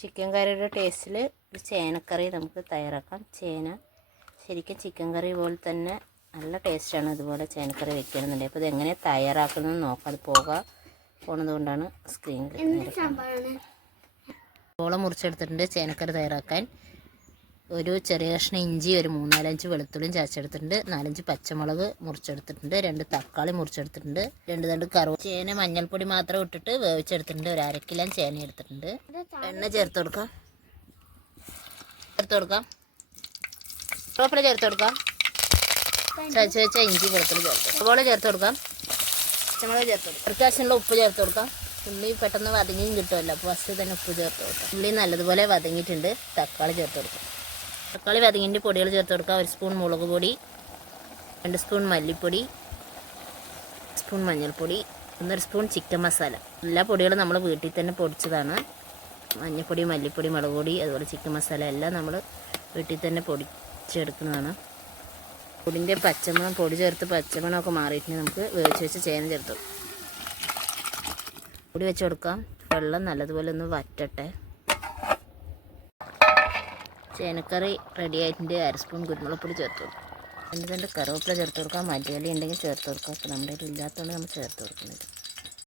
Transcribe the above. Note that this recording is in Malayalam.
ചിക്കൻ കറിയുടെ ടേസ്റ്റിൽ ഒരു ചേനക്കറി നമുക്ക് തയ്യാറാക്കാം. ചേന ശരിക്കും ചിക്കൻ കറി പോലെ തന്നെ നല്ല ടേസ്റ്റാണ് ഇതുപോലെ ചേനക്കറി വെക്കണമെന്നുണ്ടെങ്കിൽ. അപ്പോൾ ഇതെങ്ങനെ തയ്യാറാക്കുന്നതെന്ന് നോക്കാം. അത് പോണത് കൊണ്ടാണ് സ്ക്രീനിൽ. ഓളം മുറിച്ചെടുത്തിട്ടുണ്ട് ചേനക്കറി തയ്യാറാക്കാൻ. ഒരു ചെറിയ കഷ്ണം ഇഞ്ചി, ഒരു 3-4 വെളുത്തുള്ളിയും ചതച്ചെടുത്തിട്ടുണ്ട്. 4-5 പച്ചമുളക് മുറിച്ചെടുത്തിട്ടുണ്ട്. 2 തക്കാളി മുറിച്ചെടുത്തിട്ടുണ്ട്. 2 തണ്ട് ചേന മഞ്ഞൾപ്പൊടി മാത്രം ഇട്ടിട്ട് വേവിച്ചെടുത്തിട്ടുണ്ട്. ഒരു 1/2 കിലോ ചേന എടുത്തിട്ടുണ്ട്. എണ്ണ ചേർത്ത് കൊടുക്കാം. കറിവേപ്പില ചേർത്ത് കൊടുക്കാം. ചതച്ച് വെച്ച ഇഞ്ചി വെളുത്തുള്ളി ചേർത്ത് അതുപോലെ ചേർത്ത് കൊടുക്കാം. പച്ചമുളക് ചേർത്ത് കൊടുക്കാം. കുറച്ചാവശ്യമുള്ള ഉപ്പ് ചേർത്ത് കൊടുക്കാം. ഉള്ളി പെട്ടെന്ന് വതങ്ങിയും കിട്ടുമല്ലോ, അപ്പോൾ ഫസ്റ്റ് തന്നെ ഉപ്പ് ചേർത്ത് കൊടുക്കാം. ഉള്ളി നല്ലതുപോലെ വതങ്ങിയിട്ടുണ്ട്. തക്കാളി ചേർത്ത് കൊടുക്കാം. തക്കാളി വതങ്ങിൻ്റെ പൊടികൾ ചേർത്ത് കൊടുക്കുക. 1 സ്പൂൺ മുളക് പൊടി, 2 സ്പൂൺ മല്ലിപ്പൊടി, 1 സ്പൂൺ മഞ്ഞൾപ്പൊടി, 1.5 സ്പൂൺ ചിക്കൻ മസാല. എല്ലാ പൊടികളും നമ്മൾ വീട്ടിൽ തന്നെ പൊടിച്ചതാണ്. മഞ്ഞൾപ്പൊടി, മല്ലിപ്പൊടി, മുളക് പൊടി, അതുപോലെ ചിക്കൻ മസാല എല്ലാം നമ്മൾ വീട്ടിൽ തന്നെ പൊടിച്ചെടുക്കുന്നതാണ്. പൊടിൻ്റെ പൊടി ചേർത്ത് പച്ചമണമൊക്കെ മാറിയിട്ടുണ്ടെങ്കിൽ നമുക്ക് വേവിച്ച് വെച്ച് ചേന ചേർത്ത് പൊടി വെച്ച് കൊടുക്കാം. വെള്ളം നല്ലതുപോലെ ഒന്ന് വറ്റട്ടെ. ചേനക്കറി റെഡി ആയിട്ടുണ്ട്. 1/2 സ്പൂൺ കുരുമുളക് ചേർത്ത് കൊടുക്കും. 2 കറിവേപ്പില ചേർത്ത് കൊടുക്കാം. മല്ലിയില ഉണ്ടെങ്കിൽ ചേർത്ത് കൊടുക്കാം. അപ്പോൾ നമ്മുടെ കയ്യിൽ ഇല്ലാത്തതുകൊണ്ട് നമ്മൾ ചേർത്ത് കൊടുക്കുന്നത്.